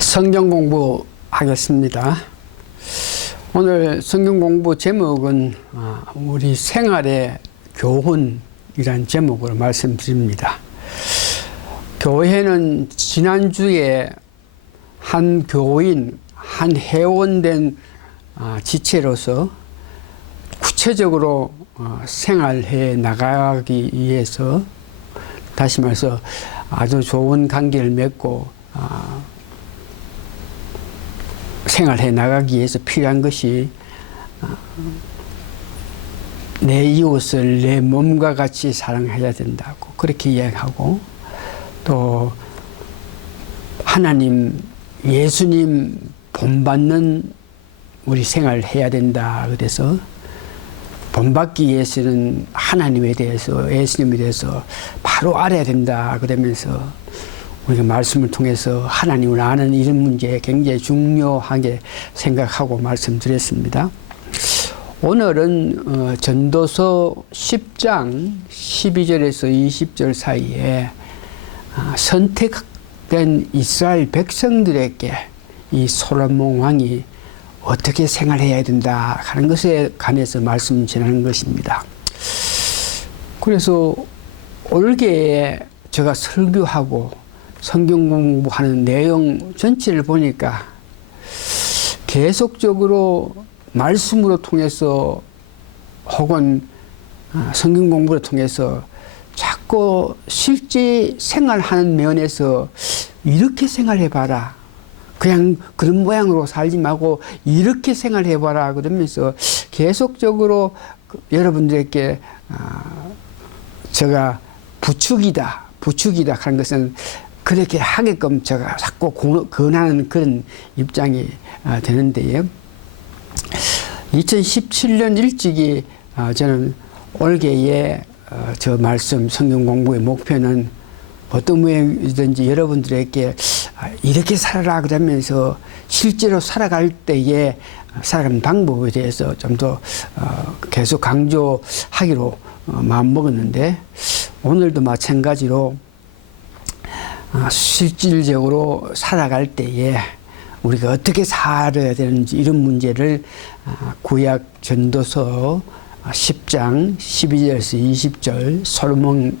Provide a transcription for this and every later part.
성경 공부하겠습니다. 오늘 성경 공부 제목은 우리 생활의 교훈이란 제목으로 말씀드립니다. 교회는 지난주에 한 교인, 한 회원된 지체로서 구체적으로 생활해 나가기 위해서, 다시 말해서 아주 좋은 관계를 맺고 생활해 나가기 위해서 필요한 것이 내 이웃을 내 몸과 같이 사랑해야 된다고 그렇게 이야기하고, 또 하나님, 예수님 본받는 우리 생활을 해야 된다. 그래서 본받기 위해서는 하나님에 대해서, 예수님에 대해서 바로 알아야 된다. 그러면서 우리가 말씀을 통해서 하나님을 아는 이런 문제에 굉장히 중요하게 생각하고 말씀드렸습니다. 오늘은 전도서 10장 12절에서 20절 사이에 선택된 이스라엘 백성들에게 이 솔로몬 왕이 어떻게 생활해야 된다 하는 것에 관해서 말씀 전하는 것입니다. 그래서 올해에 제가 설교하고 성경 공부하는 내용 전체를 보니까 계속적으로 말씀으로 통해서 혹은 성경 공부를 통해서 자꾸 실제 생활하는 면에서 이렇게 생활해봐라, 그냥 그런 모양으로 살지 말고 이렇게 생활해봐라 그러면서 계속적으로 여러분들에게 제가 부축이다 하는 것은 그렇게 하게끔 제가 자꾸 권하는 그런 입장이 되는데요. 2017년 일찍이 저는 올해의 저 말씀 성경 공부의 목표는 어떤 모양이든지 여러분들에게 이렇게 살아라 그러면서 실제로 살아갈 때에 살아가는 방법에 대해서 좀 더 계속 강조하기로 마음먹었는데, 오늘도 마찬가지로 실질적으로 살아갈 때에 우리가 어떻게 살아야 되는지 이런 문제를 구약 전도서 10장 12절에서 20절 솔로몬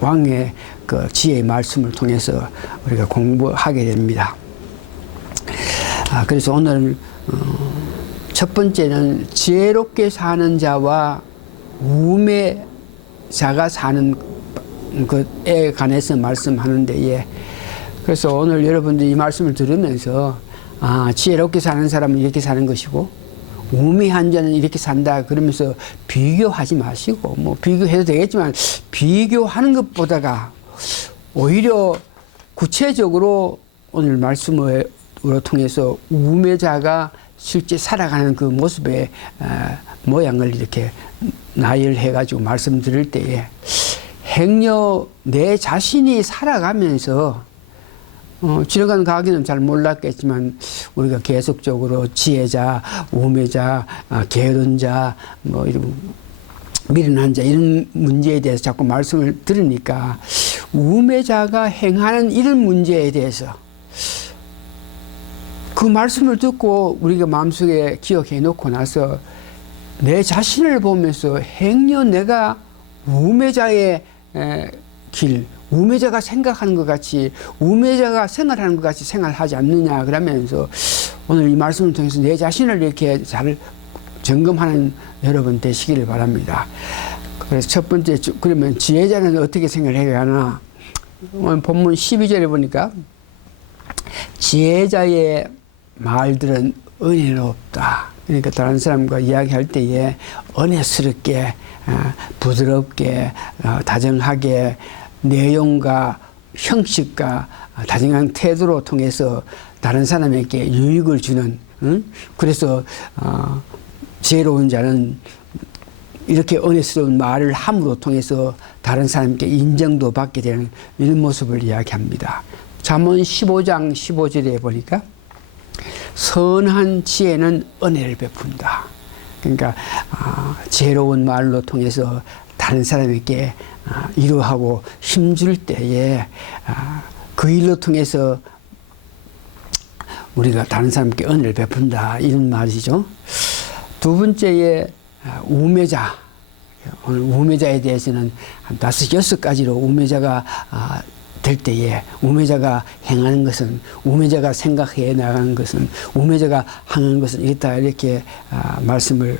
왕의 그 지혜의 말씀을 통해서 우리가 공부하게 됩니다. 그래서 오늘 첫 번째는 지혜롭게 사는 자와 우매자가 사는 것에 관해서 말씀하는 데에, 그래서 오늘 여러분들이 이 말씀을 들으면서 지혜롭게 사는 사람은 이렇게 사는 것이고 우매한 자는 이렇게 산다 그러면서 비교하지 마시고, 뭐 비교해도 되겠지만 비교하는 것보다가 오히려 구체적으로 오늘 말씀으로 통해서 우매자가 실제 살아가는 그 모습의 모양을 이렇게 나열해 가지고 말씀드릴 때에, 행여 내 자신이 살아가면서 지나가는 가기는 잘 몰랐겠지만 우리가 계속적으로 지혜자, 우매자, 게으른 자, 뭐 이런 미련한 자 이런 문제에 대해서 자꾸 말씀을 들으니까 우매자가 행하는 이런 문제에 대해서 그 말씀을 듣고 우리가 마음속에 기억해 놓고 나서 내 자신을 보면서 행여 내가 우매자의 길, 우매자가 생각하는 것 같이, 우매자가 생활하는 것 같이 생활하지 않느냐 그러면서 오늘 이 말씀을 통해서 내 자신을 이렇게 잘 점검하는 여러분 되시기를 바랍니다. 그래서 첫 번째, 그러면 지혜자는 어떻게 생활해야 하나? 오늘 본문 12절에 보니까 지혜자의 말들은 은혜롭다. 그러니까 다른 사람과 이야기할 때에 은혜스럽게, 부드럽게, 다정하게, 내용과 형식과 다정한 태도로 통해서 다른 사람에게 유익을 주는, 그래서 지혜로운 자는 이렇게 은혜스러운 말을 함으로 통해서 다른 사람께 인정도 받게 되는 이런 모습을 이야기합니다. 잠언 15장 15절에 보니까 선한 지혜는 은혜를 베푼다. 그러니까 지혜로운 말로 통해서 다른 사람에게 위로하고 힘줄 때에 그 일로 통해서 우리가 다른 사람께 은혜를 베푼다 이런 말이죠. 두 번째에 우매자. 오늘 우매자에 대해서는 한 5, 6가지로 우매자가 될 때에 우매자가 행하는 것은, 우매자가 생각해 나가는 것은, 우매자가 하는 것은 이렇다 이렇게 말씀을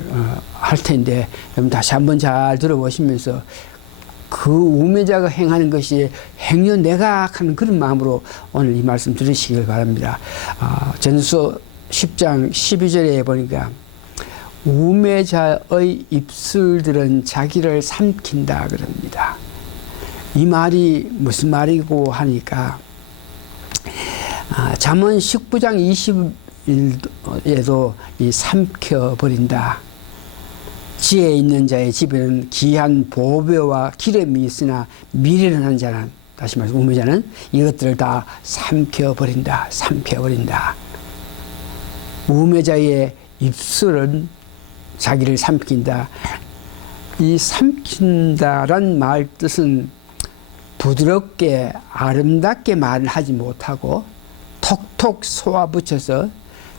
할 텐데, 여러분 다시 한번 잘 들어보시면서 그 우매자가 행하는 것이 행여내각 하는 그런 마음으로 오늘 이 말씀 들으시길 바랍니다. 전서 10장 12절에 보니까 우매자의 입술들은 자기를 삼킨다 그럽니다. 이 말이 무슨 말이고 하니까 잠언 19장 20일에도 이 삼켜버린다. 지혜 있는 자의 집에는 귀한 보배와 기름이 있으나 미련한 자는, 다시 말해서 우매자는 이것들을 다 삼켜버린다. 삼켜버린다. 우매자의 입술은 자기를 삼킨다. 이 삼킨다란 말 뜻은 부드럽게 아름답게 말을 하지 못하고 톡톡 쏘아붙여서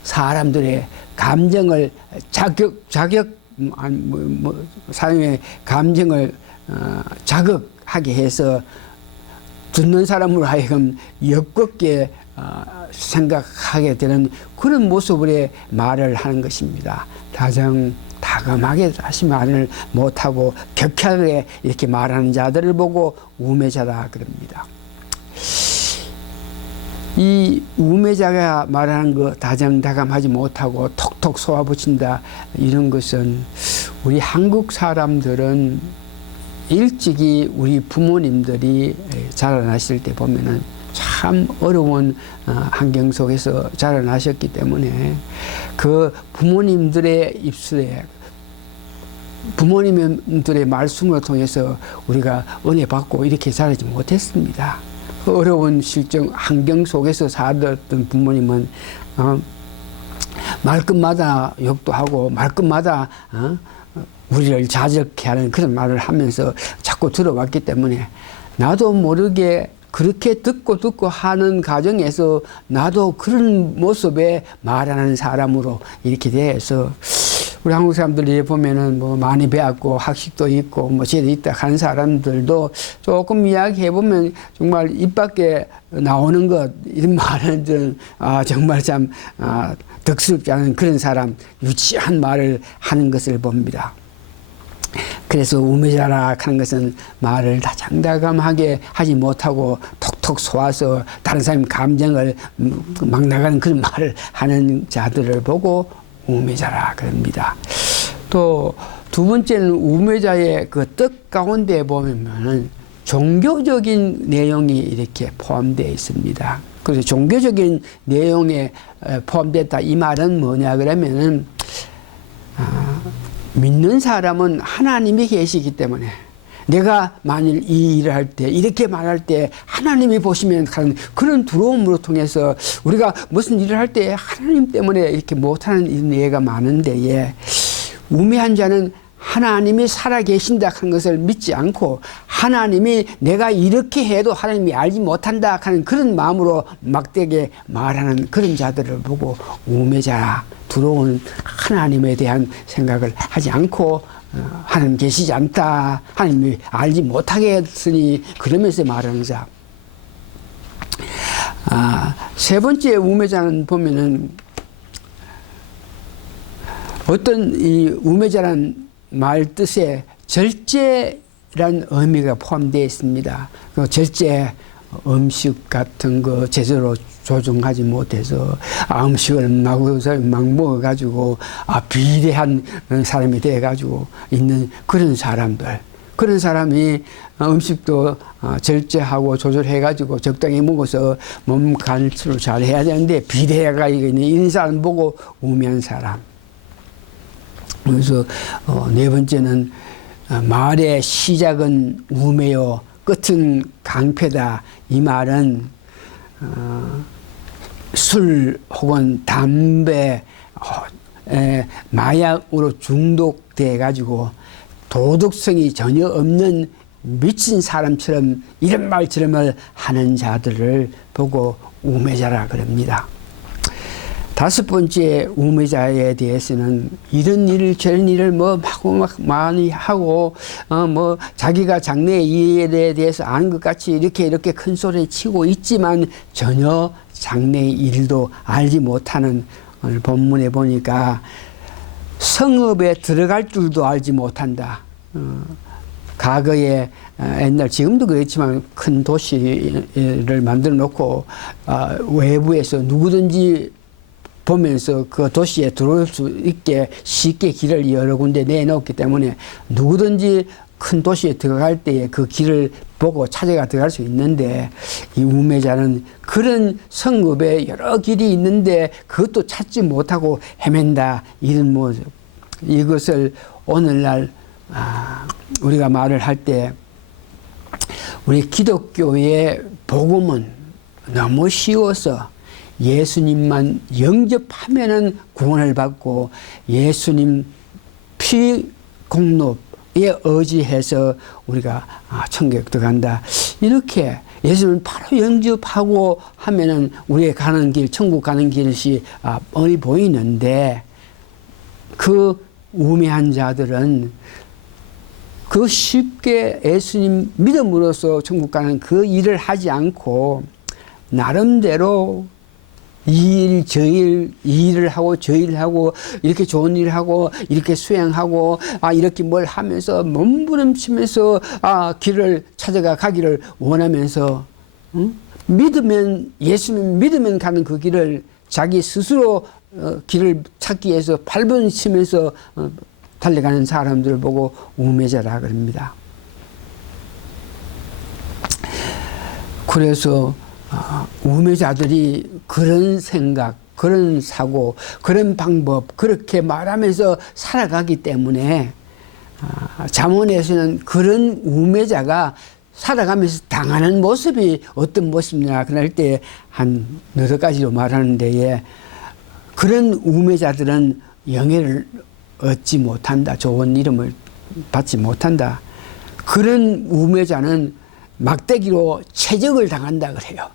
사람들의 감정을 사람의 감정을 자극하게 해서 듣는 사람으로 하여금 엮겁게 생각하게 되는 그런 모습의 말을 하는 것입니다. 다감하게 다시 말을 못하고 격하게 이렇게 말하는 자들을 보고 우매자다 그럽니다. 이 우매자가 말하는 거 다정다감하지 못하고 톡톡 쏘아붙인다 이런 것은 우리 한국 사람들은 일찍이 우리 부모님들이 자라나실 때 보면은 참 어려운 환경 속에서 자라나셨기 때문에 그 부모님들의 입술에, 부모님들의 말씀을 통해서 우리가 은혜 받고 이렇게 자라지 못했습니다. 그 어려운 실정 환경 속에서 살았던 부모님은 말끝마다 욕도 하고 말끝마다 우리를 자적해 하는 그런 말을 하면서 자꾸 들어왔기 때문에 나도 모르게 그렇게 듣고 하는 과정에서 나도 그런 모습에 말하는 사람으로 이렇게 돼서 우리 한국 사람들이 보면은 뭐 많이 배웠고 학식도 있고 뭐 제도 있다 하는 사람들도 조금 이야기해 보면 정말 입 밖에 나오는 것 이런 말은 정말 참 덕스럽지 않은 그런 사람, 유치한 말을 하는 것을 봅니다. 그래서 우매자라 하는 것은 말을 다정다감하게 하지 못하고 톡톡 쏘아서 다른 사람의 감정을 막 나가는 그런 말을 하는 자들을 보고 우매자라 그럽니다. 또 두 번째는 우매자의 그 뜻 가운데 보면은 종교적인 내용이 이렇게 포함되어 있습니다. 그래서 종교적인 내용에 포함됐다 이 말은 뭐냐 그러면은 믿는 사람은 하나님이 계시기 때문에 내가 만일 이 일을 할 때 이렇게 말할 때 하나님이 보시면 하는 그런 두려움으로 통해서 우리가 무슨 일을 할 때 하나님 때문에 이렇게 못하는 이런 예가 많은데 우매한 자는 하나님이 살아계신다 하는 것을 믿지 않고 하나님이 내가 이렇게 해도 하나님이 알지 못한다 하는 그런 마음으로 막대게 말하는 그런 자들을 보고 우매자라, 두려운 하나님에 대한 생각을 하지 않고 하나님 계시지 않다, 하나님이 알지 못하게 했으니 그러면서 말하는 자. 세 번째 우매자는 보면은 어떤 이 우매자란 말 뜻에 절제란 의미가 포함되어 있습니다. 그 절제, 음식 같은 거 제대로 조정하지 못해서 음식을 막 먹어가지고 비대한 사람이 돼가지고 있는 그런 사람들. 그런 사람이 음식도 절제하고 조절해가지고 적당히 먹어서 몸 간수를 잘 해야 되는데 비대해가 있는 이런 사람 보고 우매한 사람. 그래서 네 번째는 말의 시작은 우매요 끝은 강패다. 이 말은 술 혹은 담배, 마약으로 중독돼 가지고 도덕성이 전혀 없는 미친 사람처럼 이런 말처럼을 하는 자들을 보고 우매자라 그럽니다. 다섯 번째 우매자에 대해서는 이런 일 저런 일을 뭐 마구 막 많이 하고 뭐 자기가 장래의 일에 대해서 아는 것 같이 이렇게 큰 소리 치고 있지만 전혀 장래의 일도 알지 못하는, 오늘 본문에 보니까 성읍에 들어갈 줄도 알지 못한다. 과거에 옛날 지금도 그렇지만 큰 도시를 만들어 놓고 외부에서 누구든지 보면서 그 도시에 들어올 수 있게 쉽게 길을 여러 군데 내놓기 때문에 누구든지 큰 도시에 들어갈 때에 그 길을 보고 찾아가 들어갈 수 있는데, 이 우매자는 그런 성읍에 여러 길이 있는데 그것도 찾지 못하고 헤맨다, 이런 모습. 이것을 오늘날 우리가 말을 할 때 우리 기독교의 복음은 너무 쉬워서 예수님만 영접하면은 구원을 받고 예수님 피 공로에 의지해서 우리가 천국 들어간다, 이렇게 예수님 바로 영접하고 하면은 우리의 가는 길, 천국 가는 길이 뻔히 보이는데, 그 우매한 자들은 그 쉽게 예수님 믿음으로써 천국 가는 그 일을 하지 않고 나름대로 이 일, 저 일, 이 일을 하고 저 일을 하고 이렇게 좋은 일을 하고 이렇게 수행하고 이렇게 뭘 하면서 몸부림치면서 길을 찾아가 가기를 원하면서, 믿으면, 예수님 믿으면 가는 그 길을 자기 스스로 길을 찾기 위해서 발버둥치면서 달려가는 사람들을 보고 우매자라 그럽니다. 그래서 우매자들이 그런 생각, 그런 사고, 그런 방법, 그렇게 말하면서 살아가기 때문에 잠언에서는 그런 우매자가 살아가면서 당하는 모습이 어떤 모습이냐 그럴 때 한 여러 가지로 말하는 데에, 그런 우매자들은 영예를 얻지 못한다, 좋은 이름을 받지 못한다. 그런 우매자는 막대기로 채적을 당한다 그래요.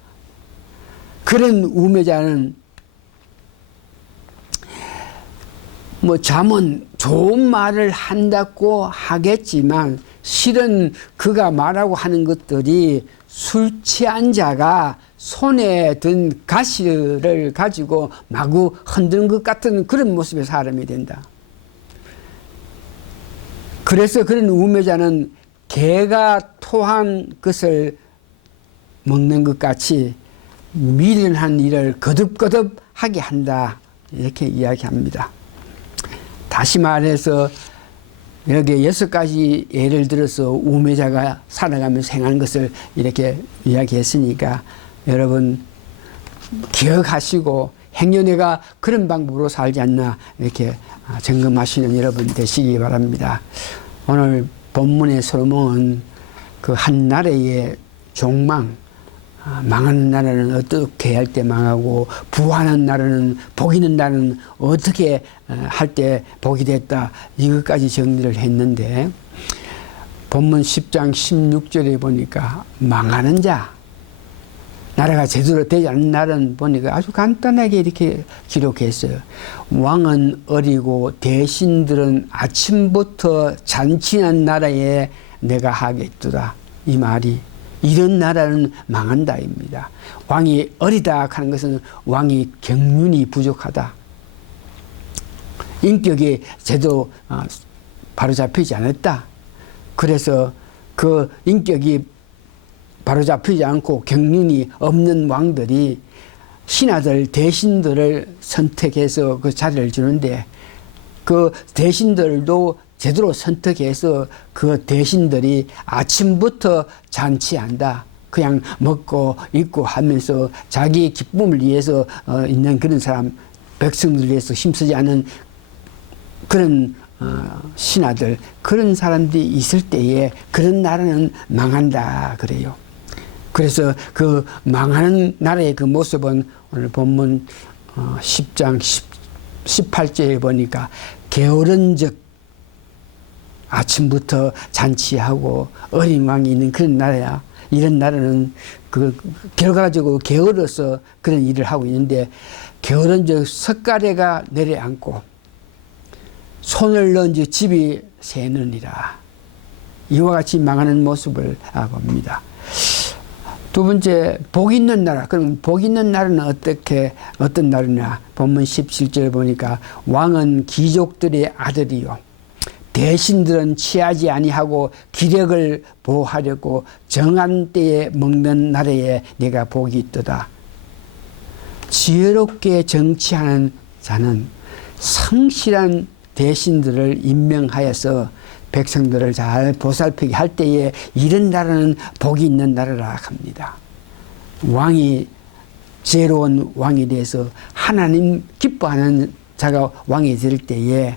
그런 우매자는 뭐 잠언 좋은 말을 한다고 하겠지만 실은 그가 말하고 하는 것들이 술 취한 자가 손에 든 가시를 가지고 마구 흔드는 것 같은 그런 모습의 사람이 된다. 그래서 그런 우매자는 개가 토한 것을 먹는 것 같이 미련한 일을 거듭거듭하게 한다, 이렇게 이야기합니다. 다시 말해서 여기 6가지 예를 들어서 우매자가 살아가면서 행하는 것을 이렇게 이야기했으니까 여러분 기억하시고 행여내가 그런 방법으로 살지 않나 이렇게 점검하시는 여러분 되시기 바랍니다. 오늘 본문의 솔로몬은 그 한 나라의 종망, 망하는 나라는 어떻게 할 때 망하고 부하는 나라는, 복 있는 나라는 어떻게 할 때 복이 됐다, 이것까지 정리를 했는데, 본문 10장 16절에 보니까 망하는 자, 나라가 제대로 되지 않는 나라는 보니까 아주 간단하게 이렇게 기록했어요. 왕은 어리고 대신들은 아침부터 잔치한 나라에 내가 하겠도다, 이 말이 이런 나라는 망한다입니다. 왕이 어리다 하는 것은 왕이 경륜이 부족하다, 인격이 제대로 바로잡히지 않았다. 그래서 그 인격이 바로잡히지 않고 경륜이 없는 왕들이 신하들, 대신들을 선택해서 그 자리를 주는데, 그 대신들도 제대로 선택해서 그 대신들이 아침부터 잔치한다. 그냥 먹고 입고 하면서 자기 기쁨을 위해서 있는 그런 사람, 백성들 위해서 힘쓰지 않은 그런 신하들, 그런 사람들이 있을 때에 그런 나라는 망한다 그래요. 그래서 그 망하는 나라의 그 모습은 오늘 본문 10장 18절에 보니까 게으른 적, 아침부터 잔치하고 어린 왕이 있는 그런 나라야. 이런 나라는 그 결과적으로 게으러서 그런 일을 하고 있는데, 게으른 즉 석가래가 내려앉고 손을 넣은 즉 집이 새느니라. 이와 같이 망하는 모습을 봅니다. 두 번째, 복 있는 나라. 그럼 복 있는 나라는 어떤 나라냐? 본문 17절 보니까 왕은 귀족들의 아들이요, 대신들은 취하지 아니하고 기력을 보호하려고 정한 때에 먹는 나라에 내가 복이 있도다. 지혜롭게 정치하는 자는 성실한 대신들을 임명하여서 백성들을 잘 보살피게 할 때에 이런 나라는 복이 있는 나라라 합니다. 왕이, 지혜로운 왕에 대해서 하나님 기뻐하는 자가 왕이 될 때에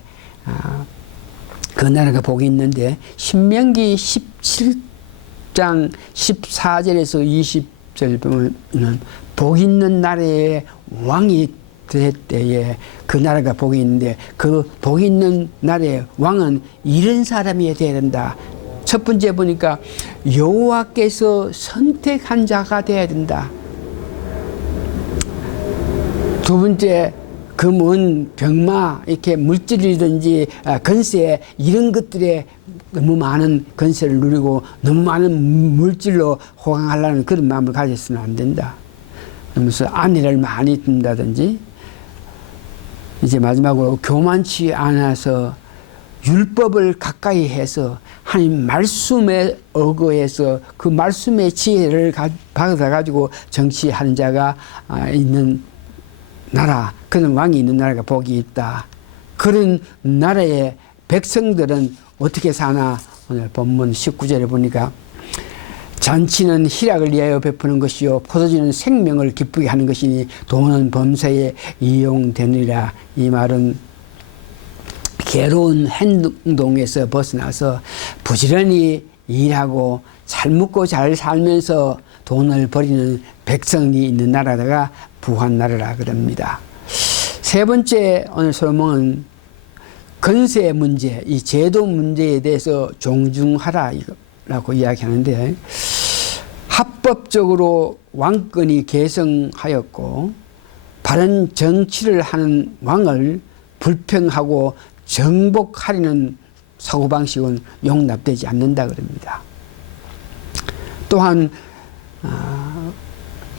그 나라가 복이 있는데, 신명기 17장 14절에서 20절 보면 복 있는 나라에 왕이 될 때에 그 나라가 복이 있는데, 그 복 있는 나라의 왕은 이런 사람이어야 된다. 첫 번째 보니까 여호와께서 선택한 자가 되어야 된다. 두 번째, 금은 병마, 이렇게 물질이든지 건세, 이런 것들에 너무 많은 건세를 누리고 너무 많은 물질로 호강하려는 그런 마음을 가졌으면 안 된다. 그러면서 아내를 많이 둔다든지, 이제 마지막으로 교만치 않아서 율법을 가까이 해서 하나님 말씀에 어거해서 그 말씀의 지혜를 받아가지고 정치하는 자가 있는 나라, 그런 왕이 있는 나라가 복이 있다. 그런 나라의 백성들은 어떻게 사나? 오늘 본문 19절에 보니까 잔치는 희락을 위하여 베푸는 것이요 포도주는 생명을 기쁘게 하는 것이니 돈은 범사에 이용되느니라. 이 말은 괴로운 행동에서 벗어나서 부지런히 일하고 잘 먹고 잘 살면서 돈을 버리는 백성이 있는 나라가 부한 나라라 그럽니다. 세 번째, 오늘 솔로몬은 건세 문제, 이 제도 문제에 대해서 존중하라라고 이야기하는데, 합법적으로 왕권이 계승하였고 바른 정치를 하는 왕을 불평하고 정복하려는 사고방식은 용납되지 않는다 그럽니다. 또한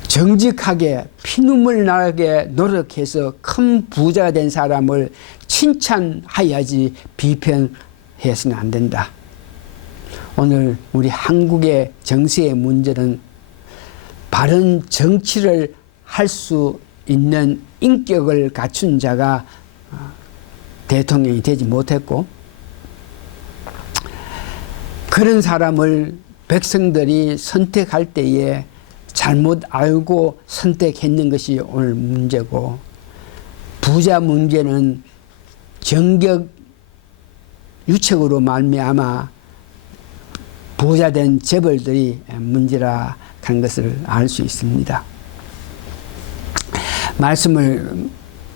정직하게 피눈물 나게 노력해서 큰 부자가 된 사람을 칭찬하여야지 비평해서는 안 된다. 오늘 우리 한국의 정세의 문제는 바른 정치를 할 수 있는 인격을 갖춘 자가 대통령이 되지 못했고, 그런 사람을 백성들이 선택할 때에 잘못 알고 선택했는 것이 오늘 문제고, 부자 문제는 정격 유책으로 말미암아 부자된 재벌들이 문제라 하는 것을 알 수 있습니다. 말씀을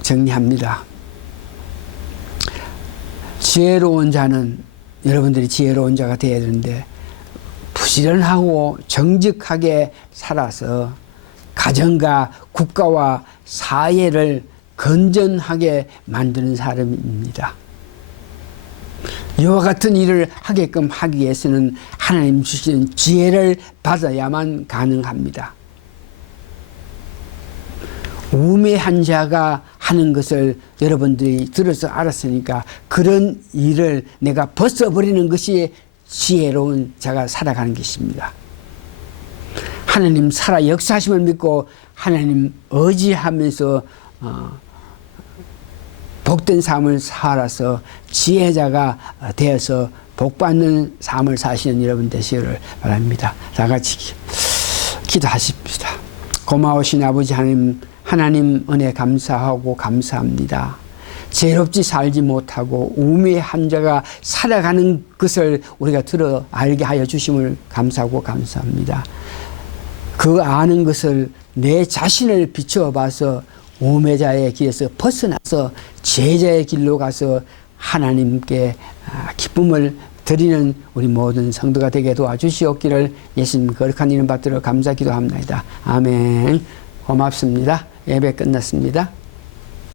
정리합니다. 지혜로운 자는, 여러분들이 지혜로운 자가 되어야 되는데, 부지런하고 정직하게 살아서 가정과 국가와 사회를 건전하게 만드는 사람입니다. 이와 같은 일을 하게끔 하기 위해서는 하나님 주시는 지혜를 받아야만 가능합니다. 우매한 자가 하는 것을 여러분들이 들어서 알았으니까 그런 일을 내가 벗어버리는 것이 지혜로운 자가 살아가는 것입니다. 하나님 살아 역사하심을 믿고 하나님 의지하면서 복된 삶을 살아서 지혜자가 되어서 복받는 삶을 사시는 여러분 되시기를 바랍니다. 다 같이 기도하십시다. 고마우신 아버지 하나님 은혜 감사하고 감사합니다. 죄롭지 살지 못하고 우매한 자가 살아가는 것을 우리가 들어 알게 하여 주심을 감사하고 감사합니다. 그 아는 것을 내 자신을 비춰봐서 우매자의 길에서 벗어나서 제자의 길로 가서 하나님께 기쁨을 드리는 우리 모든 성도가 되게 도와주시옵기를 예수님 거룩한 이름 받들어 감사 기도합니다. 아멘. 고맙습니다. 예배 끝났습니다.